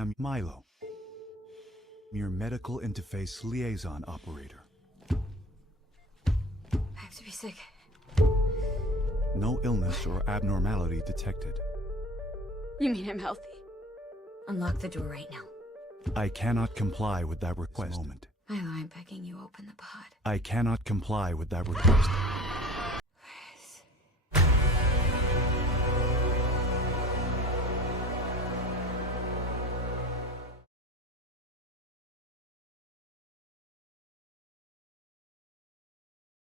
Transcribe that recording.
am Milo, your medical interface liaison operator. I have to be sick. No illness or abnormality detected. You mean I'm healthy? Unlock the door right now. I cannot comply with that request. Milo, I'm begging you, open the pod. I cannot comply with that request.